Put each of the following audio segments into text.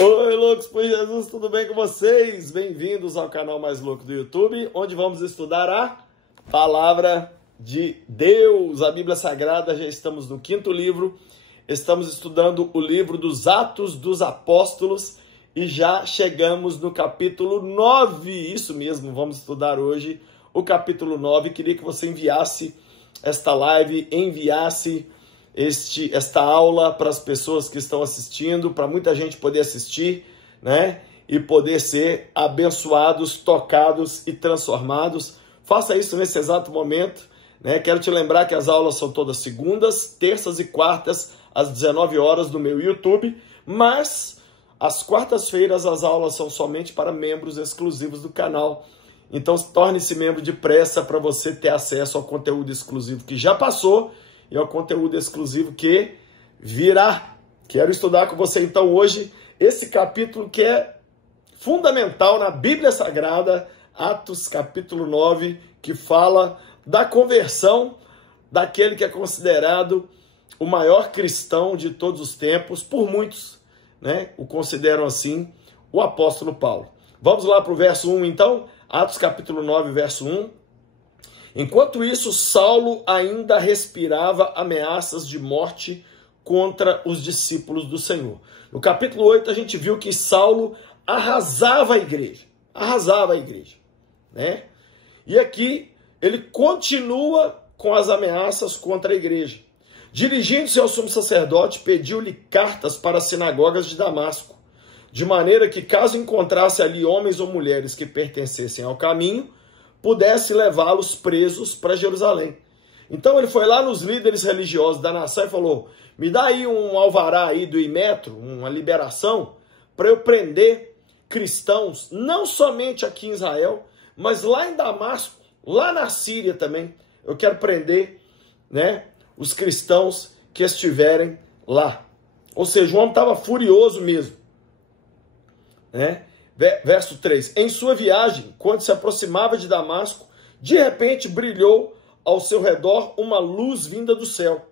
Oi, loucos por Jesus, tudo bem com vocês? Bem-vindos ao canal mais louco do YouTube, onde vamos estudar a Palavra de Deus, a Bíblia Sagrada. Já estamos no 5º livro, estamos estudando o livro dos Atos dos Apóstolos e já chegamos no capítulo 9, isso mesmo, vamos estudar hoje o capítulo 9. Queria que você enviasse esta live, enviasse esta aula para as pessoas que estão assistindo, para muita gente poder assistir, né? E poder ser abençoados, tocados e transformados. Faça isso nesse exato momento, né? Quero te lembrar que as aulas são todas segundas, terças e quartas, às 19 horas no meu YouTube, mas às quartas-feiras as aulas são somente para membros exclusivos do canal. Então torne-se membro depressa para você ter acesso ao conteúdo exclusivo que já passou e ao conteúdo exclusivo que virá. Quero estudar com você então hoje esse capítulo que é fundamental na Bíblia Sagrada, Atos capítulo 9, que fala da conversão daquele que é considerado o maior cristão de todos os tempos, por muitos, né? O consideram assim, o apóstolo Paulo. Vamos lá para o verso 1 então, Atos capítulo 9, verso 1. Enquanto isso, Saulo ainda respirava ameaças de morte contra os discípulos do Senhor. No capítulo 8, a gente viu que Saulo arrasava a igreja, né? E aqui ele continua com as ameaças contra a igreja. Dirigindo-se ao sumo sacerdote, pediu-lhe cartas para as sinagogas de Damasco, de maneira que, caso encontrasse ali homens ou mulheres que pertencessem ao caminho, pudesse levá-los presos para Jerusalém. Então ele foi lá nos líderes religiosos da nação e falou: me dá aí um alvará aí do Imetro, uma liberação, para eu prender cristãos, não somente aqui em Israel, mas lá em Damasco, lá na Síria também. Eu quero prender, né, os cristãos que estiverem lá. Ou seja, o homem estava furioso mesmo, né? Verso 3. Em sua viagem, quando se aproximava de Damasco, de repente brilhou ao seu redor uma luz vinda do céu.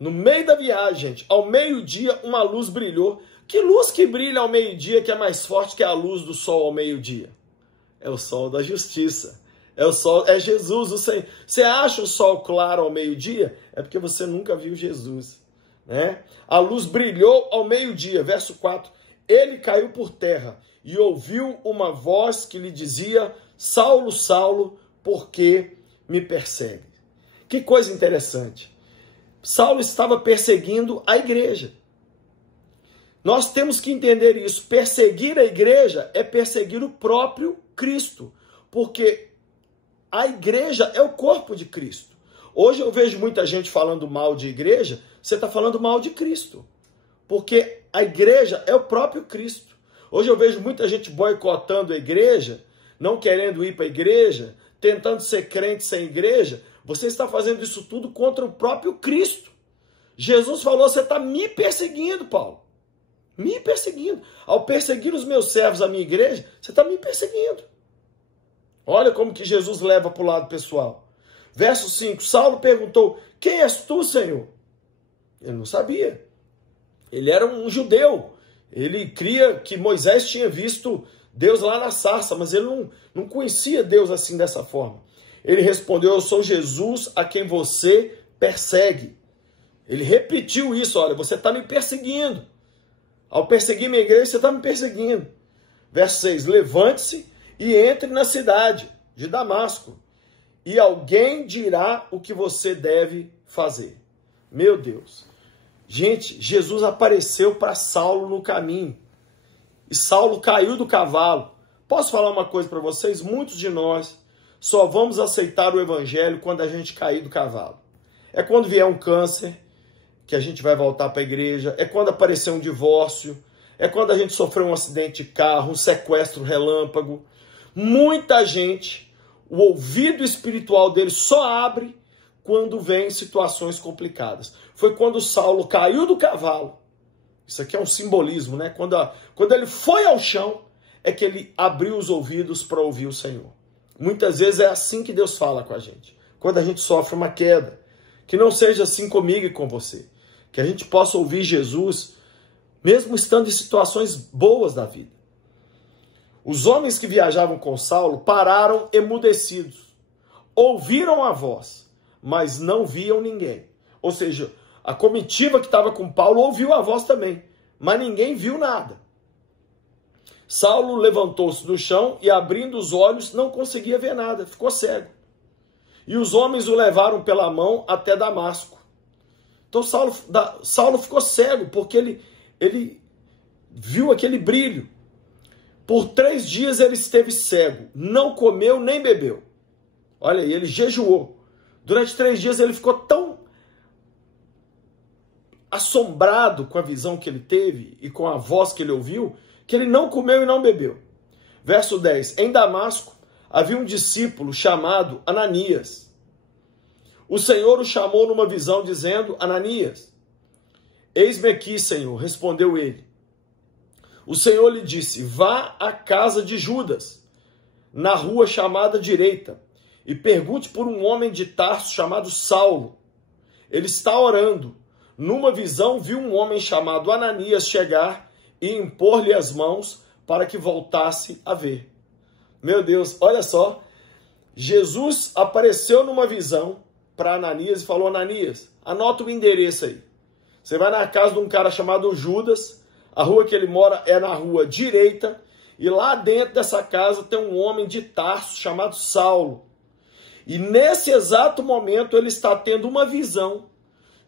No meio da viagem, gente, ao meio-dia, uma luz brilhou. Que luz que brilha ao meio-dia que é mais forte que a luz do sol ao meio-dia? É o sol da justiça. É o sol, é Jesus, o Senhor. Você acha o sol claro ao meio-dia? É porque você nunca viu Jesus, né? A luz brilhou ao meio-dia, verso 4. Ele caiu por terra e ouviu uma voz que lhe dizia: Saulo, Saulo, por que me persegue? Que coisa interessante. Saulo estava perseguindo a igreja. Nós temos que entender isso. Perseguir a igreja é perseguir o próprio Cristo, porque a igreja é o corpo de Cristo. Hoje eu vejo muita gente falando mal de igreja. Você está falando mal de Cristo, porque a igreja é o próprio Cristo. Hoje eu vejo muita gente boicotando a igreja, não querendo ir para a igreja, tentando ser crente sem igreja. Você está fazendo isso tudo contra o próprio Cristo. Jesus falou: você está me perseguindo, Paulo. Me perseguindo. Ao perseguir os meus servos, a minha igreja, você está me perseguindo. Olha como que Jesus leva para o lado pessoal. Verso 5. Saulo perguntou: quem és tu, Senhor? Ele não sabia. Ele era um judeu, ele cria que Moisés tinha visto Deus lá na sarça, mas ele não conhecia Deus assim dessa forma. Ele respondeu: eu sou Jesus a quem você persegue. Ele repetiu isso: olha, você está me perseguindo. Ao perseguir minha igreja, você está me perseguindo. Verso 6, levante-se e entre na cidade de Damasco, e alguém dirá o que você deve fazer. Meu Deus. Gente, Jesus apareceu para Saulo no caminho. E Saulo caiu do cavalo. Posso falar uma coisa para vocês? Muitos de nós só vamos aceitar o evangelho quando a gente cair do cavalo. É quando vier um câncer que a gente vai voltar para a igreja. É quando aparecer um divórcio. É quando a gente sofreu um acidente de carro, um sequestro relâmpago. Muita gente, o ouvido espiritual dele só abre quando vem situações complicadas. Foi quando Saulo caiu do cavalo. Isso aqui é um simbolismo, né? Quando ele foi ao chão, é que ele abriu os ouvidos para ouvir o Senhor. Muitas vezes é assim que Deus fala com a gente. Quando a gente sofre uma queda. Que não seja assim comigo e com você. Que a gente possa ouvir Jesus mesmo estando em situações boas da vida. Os homens que viajavam com Saulo pararam emudecidos, ouviram a voz, mas não viam ninguém. Ou seja, a comitiva que estava com Paulo ouviu a voz também, mas ninguém viu nada. Saulo levantou-se do chão e, abrindo os olhos, não conseguia ver nada, ficou cego. E os homens o levaram pela mão até Damasco. Então Saulo ficou cego, porque ele viu aquele brilho. Por 3 dias ele esteve cego, não comeu nem bebeu. Olha aí, ele jejuou. Durante 3 dias ele ficou tão assombrado com a visão que ele teve e com a voz que ele ouviu, que ele não comeu e não bebeu. Verso 10. Em Damasco havia um discípulo chamado Ananias. O Senhor o chamou numa visão, dizendo: Ananias. Eis-me aqui, Senhor, respondeu ele. O Senhor lhe disse: vá à casa de Judas, na rua chamada Direita, e pergunte por um homem de Tarso chamado Saulo. Ele está orando. Numa visão viu um homem chamado Ananias chegar e impor-lhe as mãos para que voltasse a ver. Meu Deus, olha só. Jesus apareceu numa visão para Ananias e falou: Ananias, anota o endereço aí. Você vai na casa de um cara chamado Judas, a rua que ele mora é na rua Direita, e lá dentro dessa casa tem um homem de Tarso chamado Saulo. E nesse exato momento ele está tendo uma visão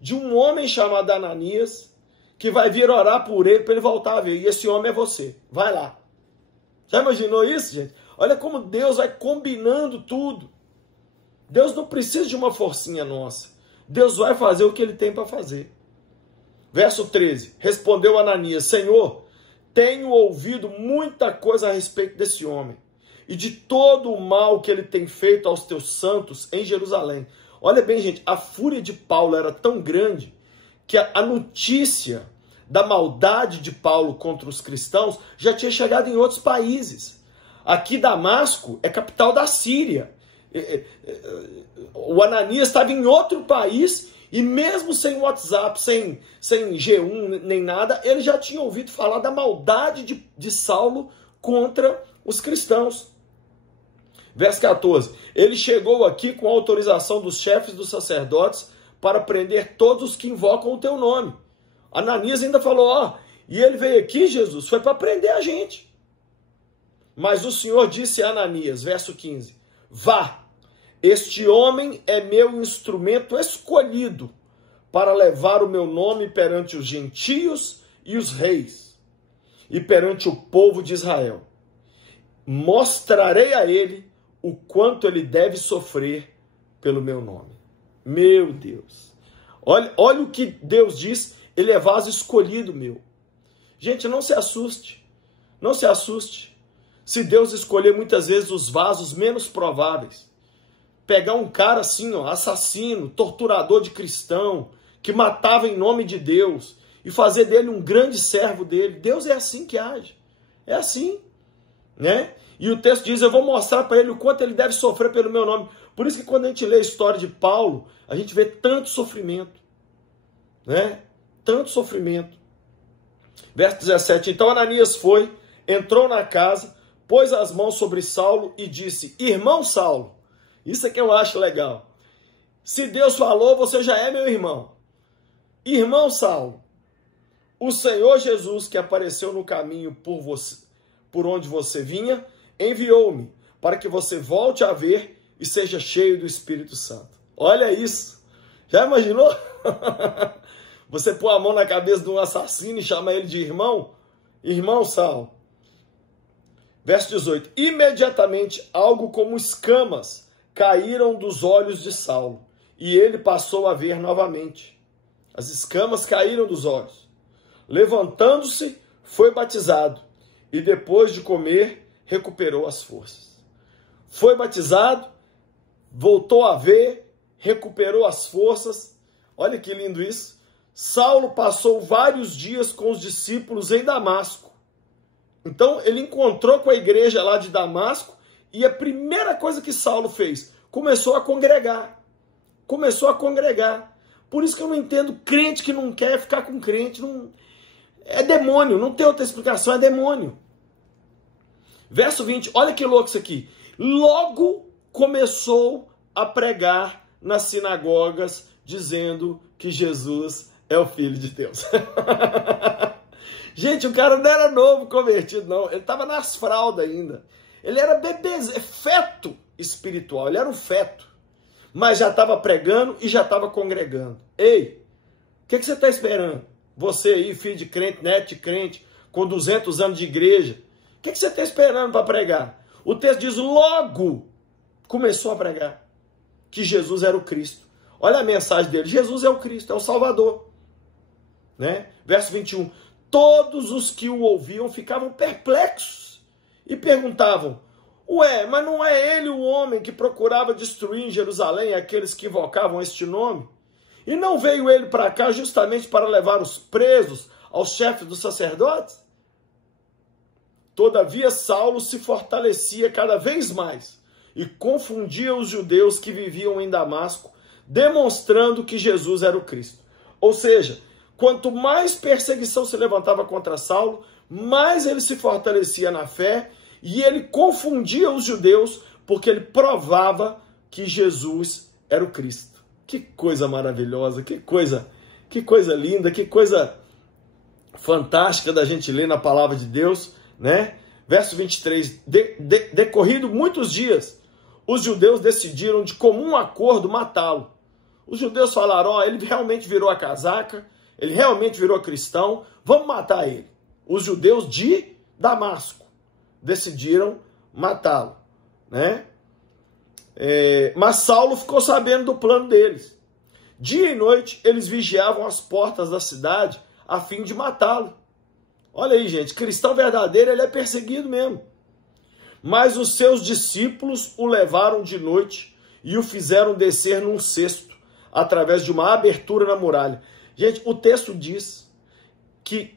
de um homem chamado Ananias, que vai vir orar por ele para ele voltar a ver. E esse homem é você. Vai lá. Já imaginou isso, gente? Olha como Deus vai combinando tudo. Deus não precisa de uma forcinha nossa. Deus vai fazer o que ele tem para fazer. Verso 13. Respondeu Ananias: Senhor, tenho ouvido muita coisa a respeito desse homem e de todo o mal que ele tem feito aos teus santos em Jerusalém. Olha bem, gente, a fúria de Paulo era tão grande que a notícia da maldade de Paulo contra os cristãos já tinha chegado em outros países. Aqui Damasco é capital da Síria. O Ananias estava em outro país e mesmo sem WhatsApp, sem G1 nem nada, ele já tinha ouvido falar da maldade de Saulo contra os cristãos. Verso 14. Ele chegou aqui com a autorização dos chefes dos sacerdotes para prender todos os que invocam o teu nome. Ananias ainda falou: e ele veio aqui, Jesus, foi para prender a gente. Mas o Senhor disse a Ananias, verso 15, vá, este homem é meu instrumento escolhido para levar o meu nome perante os gentios e os reis, e perante o povo de Israel. Mostrarei a ele o quanto ele deve sofrer pelo meu nome. Meu Deus. Olha o que Deus diz, ele é vaso escolhido meu. Gente, não se assuste. Não se assuste. Se Deus escolher muitas vezes os vasos menos prováveis. Pegar um cara assim, ó, assassino, torturador de cristão, que matava em nome de Deus, e fazer dele um grande servo dele. Deus é assim que age. É assim, né? E o texto diz: eu vou mostrar para ele o quanto ele deve sofrer pelo meu nome. Por isso que quando a gente lê a história de Paulo, a gente vê tanto sofrimento, né? Tanto sofrimento. Verso 17. Então Ananias foi, entrou na casa, pôs as mãos sobre Saulo e disse: irmão Saulo, isso é que eu acho legal. Se Deus falou, você já é meu irmão. Irmão Saulo, o Senhor Jesus que apareceu no caminho por onde você vinha, enviou-me para que você volte a ver e seja cheio do Espírito Santo. Olha isso. Já imaginou? Você pôr a mão na cabeça de um assassino e chama ele de irmão? Irmão Saulo. Verso 18. Imediatamente algo como escamas caíram dos olhos de Saulo e ele passou a ver novamente. As escamas caíram dos olhos. Levantando-se, foi batizado e depois de comer, recuperou as forças. Foi batizado, voltou a ver, recuperou as forças. Olha que lindo isso. Saulo passou vários dias com os discípulos em Damasco. Então ele encontrou com a igreja lá de Damasco e a primeira coisa que Saulo fez, começou a congregar. Começou a congregar. Por isso que eu não entendo crente que não quer ficar com crente. Não... É demônio, não tem outra explicação, é demônio. Verso 20, olha que louco isso aqui. Logo começou a pregar nas sinagogas, dizendo que Jesus é o Filho de Deus. Gente, o cara não era novo convertido, não. Ele estava nas fraldas ainda. Ele era bebê, feto espiritual, ele era um feto. Mas já estava pregando e já estava congregando. Ei, o que você está esperando? Você aí, filho de crente, neto de crente, com 200 anos de igreja. O que você está esperando para pregar? O texto diz, logo começou a pregar que Jesus era o Cristo. Olha a mensagem dele, Jesus é o Cristo, é o Salvador. Né? Verso 21, todos os que o ouviam ficavam perplexos e perguntavam, ué, mas não é ele o homem que procurava destruir em Jerusalém aqueles que invocavam este nome? E não veio ele para cá justamente para levar os presos aos chefes dos sacerdotes? Todavia Saulo se fortalecia cada vez mais e confundia os judeus que viviam em Damasco, demonstrando que Jesus era o Cristo. Ou seja, quanto mais perseguição se levantava contra Saulo, mais ele se fortalecia na fé e ele confundia os judeus porque ele provava que Jesus era o Cristo. Que coisa maravilhosa, que coisa linda, que coisa fantástica da gente ler na palavra de Deus, né? Verso 23, decorrido muitos dias, os judeus decidiram de comum acordo matá-lo. Os judeus falaram, ó, ele realmente virou a casaca, ele realmente virou cristão, vamos matar ele. Os judeus de Damasco decidiram matá-lo, né? Mas Saulo ficou sabendo do plano deles. Dia e noite eles vigiavam as portas da cidade a fim de matá-lo. Olha aí, gente, cristão verdadeiro, ele é perseguido mesmo. Mas os seus discípulos o levaram de noite e o fizeram descer num cesto, através de uma abertura na muralha. Gente, o texto diz que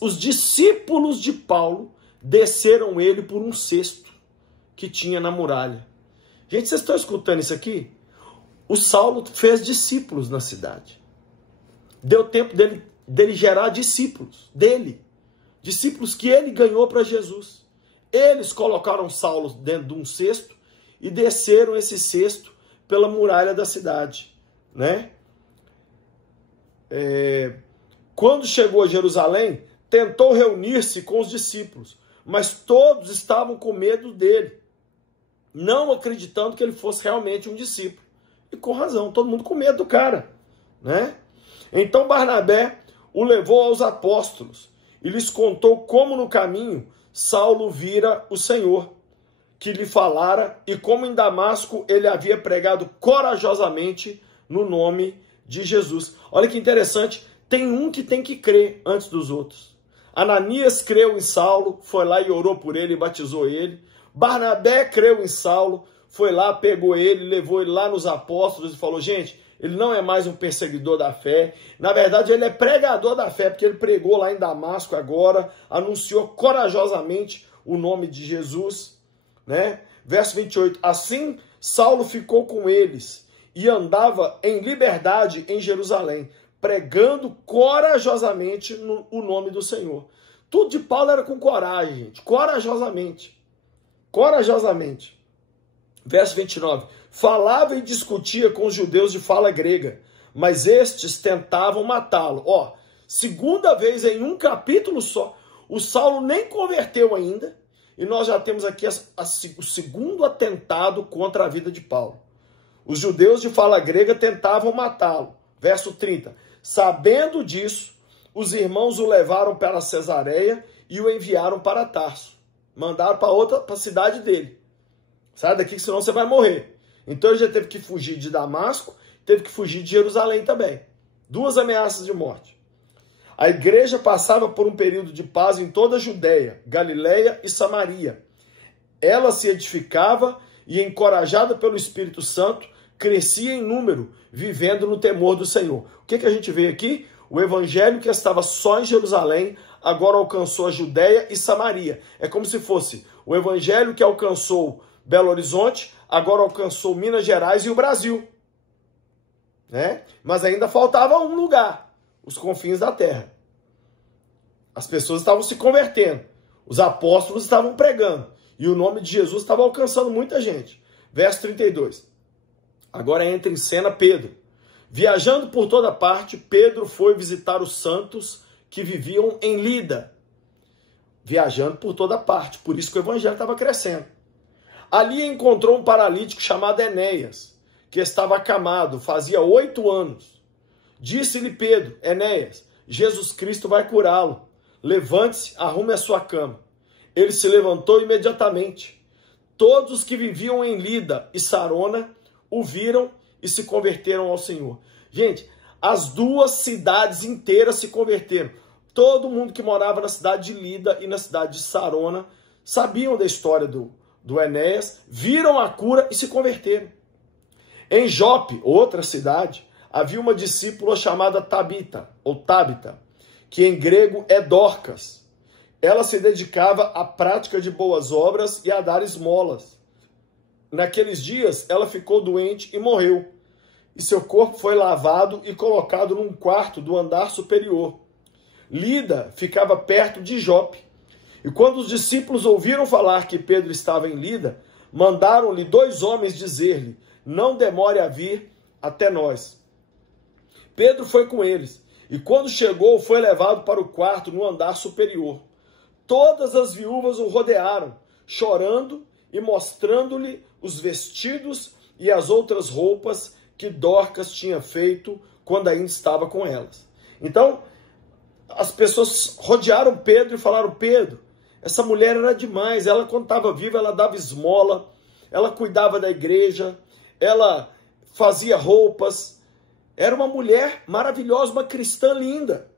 os discípulos de Paulo desceram ele por um cesto que tinha na muralha. Gente, vocês estão escutando isso aqui? O Saulo fez discípulos na cidade. Deu tempo dele gerar discípulos, discípulos que ele ganhou para Jesus. Eles colocaram Saulo dentro de um cesto e desceram esse cesto pela muralha da cidade, né? Quando chegou a Jerusalém, tentou reunir-se com os discípulos, mas todos estavam com medo dele, não acreditando que ele fosse realmente um discípulo. E com razão, todo mundo com medo do cara, né? Então Barnabé o levou aos apóstolos e lhes contou como no caminho Saulo vira o Senhor, que lhe falara, e como em Damasco ele havia pregado corajosamente no nome de Jesus. Olha que interessante, tem um que tem que crer antes dos outros. Ananias creu em Saulo, foi lá e orou por ele e batizou ele. Barnabé creu em Saulo, foi lá, pegou ele, levou ele lá nos apóstolos e falou, gente, ele não é mais um perseguidor da fé. Na verdade, ele é pregador da fé, porque ele pregou lá em Damasco agora, anunciou corajosamente o nome de Jesus, né? Verso 28, assim Saulo ficou com eles e andava em liberdade em Jerusalém, pregando corajosamente o nome do Senhor. Tudo de Paulo era com coragem, gente, corajosamente. Corajosamente. Verso 29, falava e discutia com os judeus de fala grega, mas estes tentavam matá-lo. Ó, segunda vez em um capítulo só, o Saulo nem converteu ainda, e nós já temos aqui o segundo atentado contra a vida de Paulo. Os judeus de fala grega tentavam matá-lo. Verso 30, sabendo disso, os irmãos o levaram para Cesareia e o enviaram para Tarso. Mandaram para a cidade dele. Sai daqui, que senão você vai morrer. Então ele já teve que fugir de Damasco, teve que fugir de Jerusalém também. 2 ameaças de morte. A igreja passava por um período de paz em toda a Judéia, Galileia e Samaria. Ela se edificava e, encorajada pelo Espírito Santo, crescia em número, vivendo no temor do Senhor. O que a gente vê aqui? O evangelho que estava só em Jerusalém, agora alcançou a Judéia e Samaria. É como se fosse o evangelho que alcançou Belo Horizonte, agora alcançou Minas Gerais e o Brasil, né? Mas ainda faltava um lugar, os confins da terra, As pessoas estavam se convertendo. Os apóstolos estavam pregando. E o nome de Jesus estava alcançando muita gente. Verso 32. Agora entra em cena Pedro. Viajando por toda parte, Pedro foi visitar os santos que viviam em Lida. Viajando por toda parte. Por isso que o evangelho estava crescendo. Ali encontrou um paralítico chamado Enéas, que estava acamado, fazia 8 anos. Disse-lhe Pedro: Enéas, Jesus Cristo vai curá-lo. Levante-se, arrume a sua cama. Ele se levantou imediatamente. Todos os que viviam em Lida e Sarona o viram e se converteram ao Senhor. Gente, as duas cidades inteiras se converteram. Todo mundo que morava na cidade de Lida e na cidade de Sarona sabiam da história do Enéas, viram a cura e se converteram. Em Jope, outra cidade, havia uma discípula chamada Tabita, ou Tabita, que em grego é Dorcas. Ela se dedicava à prática de boas obras e a dar esmolas. Naqueles dias, ela ficou doente e morreu. E seu corpo foi lavado e colocado num quarto do andar superior. Lida ficava perto de Jope. E quando os discípulos ouviram falar que Pedro estava em Lida, mandaram-lhe 2 homens dizer-lhe: não demore a vir até nós. Pedro foi com eles, e quando chegou, foi levado para o quarto no andar superior. Todas as viúvas o rodearam, chorando e mostrando-lhe os vestidos e as outras roupas que Dorcas tinha feito quando ainda estava com elas. Então, as pessoas rodearam Pedro e falaram: Pedro, essa mulher era demais. Ela, quando estava viva, ela dava esmola, ela cuidava da igreja, ela fazia roupas. Era uma mulher maravilhosa, uma cristã linda.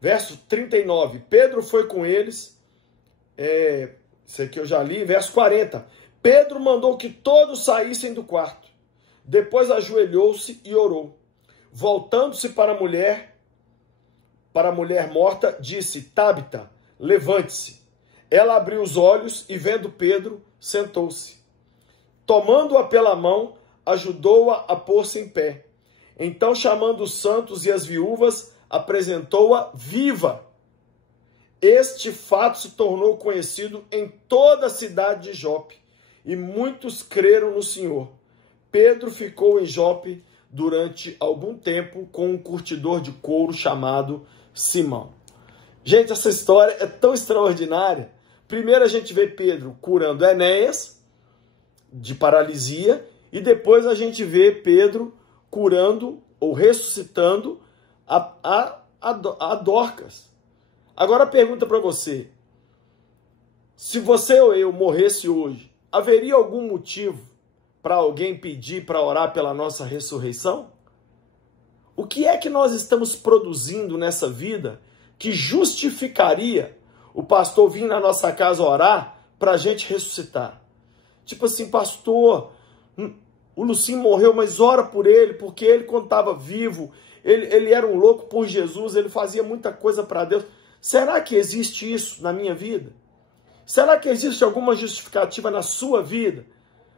Verso 39. Pedro foi com eles. Isso aqui eu já li. Verso 40. Pedro mandou que todos saíssem do quarto. Depois ajoelhou-se e orou. Voltando-se para a mulher morta, disse: Tabita, levante-se. Ela abriu os olhos e, vendo Pedro, sentou-se. Tomando-a pela mão, ajudou-a a pôr-se em pé. Então, chamando os santos e as viúvas, apresentou-a viva. Este fato se tornou conhecido em toda a cidade de Jope, e muitos creram no Senhor. Pedro ficou em Jope durante algum tempo com um curtidor de couro chamado Simão. Gente, essa história é tão extraordinária. Primeiro a gente vê Pedro curando Enéas de paralisia, e depois a gente vê Pedro curando ou ressuscitando a Dorcas. Agora a pergunta para você: se você ou eu morresse hoje, haveria algum motivo para alguém pedir para orar pela nossa ressurreição? O que é que nós estamos produzindo nessa vida que justificaria o pastor vir na nossa casa orar para a gente ressuscitar? Tipo assim: pastor, o Lucinho morreu, mas ora por ele, porque ele, quando estava vivo, ele era um louco por Jesus, ele fazia muita coisa para Deus. Será que existe isso na minha vida? Será que existe alguma justificativa na sua vida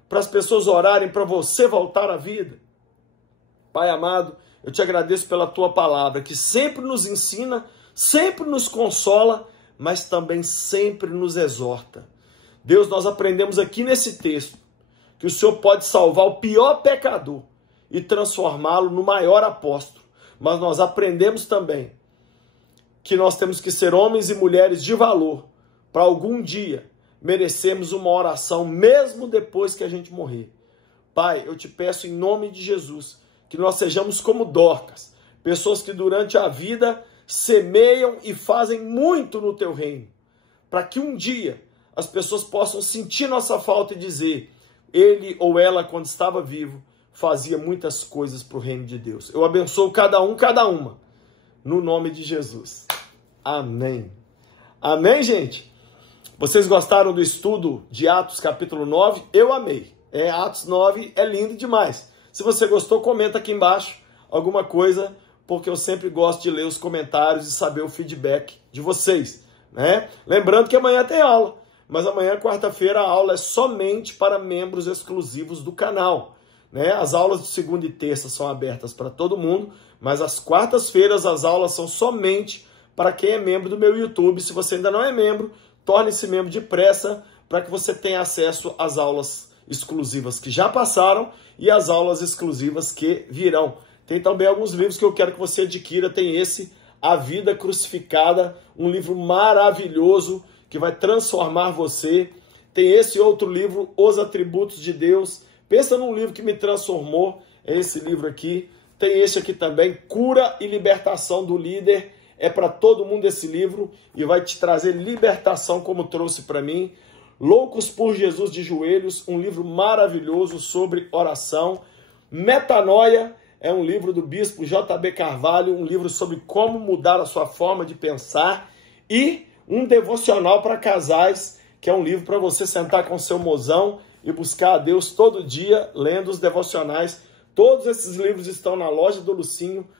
para as pessoas orarem para você voltar à vida? Pai amado, eu te agradeço pela tua palavra, que sempre nos ensina, sempre nos consola, mas também sempre nos exorta. Deus, nós aprendemos aqui nesse texto que o Senhor pode salvar o pior pecador e transformá-lo no maior apóstolo. Mas nós aprendemos também que nós temos que ser homens e mulheres de valor para algum dia merecermos uma oração, mesmo depois que a gente morrer. Pai, eu te peço em nome de Jesus que nós sejamos como Dorcas, pessoas que durante a vida semeiam e fazem muito no teu reino, para que um dia as pessoas possam sentir nossa falta e dizer: ele ou ela, quando estava vivo, fazia muitas coisas para o reino de Deus. Eu abençoo cada um, cada uma, no nome de Jesus. Amém. Amém, gente? Vocês gostaram do estudo de Atos capítulo 9? Eu amei. Atos 9 é lindo demais. Se você gostou, comenta aqui embaixo alguma coisa, porque eu sempre gosto de ler os comentários e saber o feedback de vocês, né? Lembrando que amanhã tem aula, mas amanhã, quarta-feira, a aula é somente para membros exclusivos do canal, né? As aulas de segunda e terça são abertas para todo mundo, mas às quartas-feiras as aulas são somente para quem é membro do meu YouTube. Se você ainda não é membro, torne-se membro depressa para que você tenha acesso às aulas exclusivas que já passaram e às aulas exclusivas que virão. Tem também alguns livros que eu quero que você adquira. Tem esse, A Vida Crucificada, um livro maravilhoso que vai transformar você. Tem esse outro livro, Os Atributos de Deus. Pensa num livro que me transformou, é esse livro aqui. Tem esse aqui também, Cura e Libertação do Líder. É para todo mundo esse livro e vai te trazer libertação como trouxe para mim. Loucos por Jesus de Joelhos, um livro maravilhoso sobre oração. Metanoia é um livro do bispo J.B. Carvalho, um livro sobre como mudar a sua forma de pensar. E um devocional para casais, que é um livro para você sentar com seu mozão e buscar a Deus todo dia, lendo os devocionais. Todos esses livros estão na loja do Lucinho.com.br.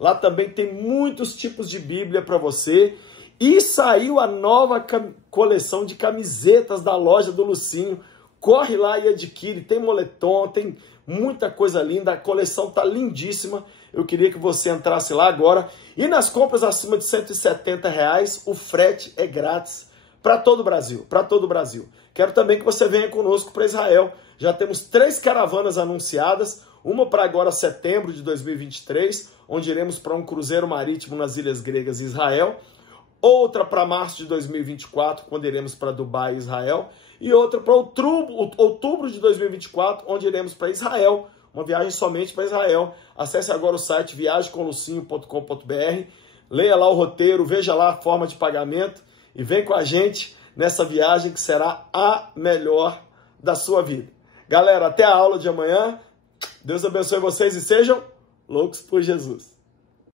Lá também tem muitos tipos de Bíblia para você. E saiu a nova coleção de camisetas da loja do Lucinho. Corre lá e adquire. Tem moletom, tem muita coisa linda. A coleção tá lindíssima. Eu queria que você entrasse lá agora. E nas compras acima de R$170, o frete é grátis para todo o Brasil. Para todo o Brasil. Quero também que você venha conosco para Israel. Já temos 3 caravanas anunciadas. Uma para agora, setembro de 2023, onde iremos para um cruzeiro marítimo nas Ilhas Gregas e Israel. Outra para março de 2024, quando iremos para Dubai e Israel. E outra para outubro de 2024, onde iremos para Israel. Uma viagem somente para Israel. Acesse agora o site viagemcomlucinho.com.br. Leia lá o roteiro, veja lá a forma de pagamento e vem com a gente nessa viagem que será a melhor da sua vida. Galera, até a aula de amanhã. Deus abençoe vocês e sejam loucos por Jesus.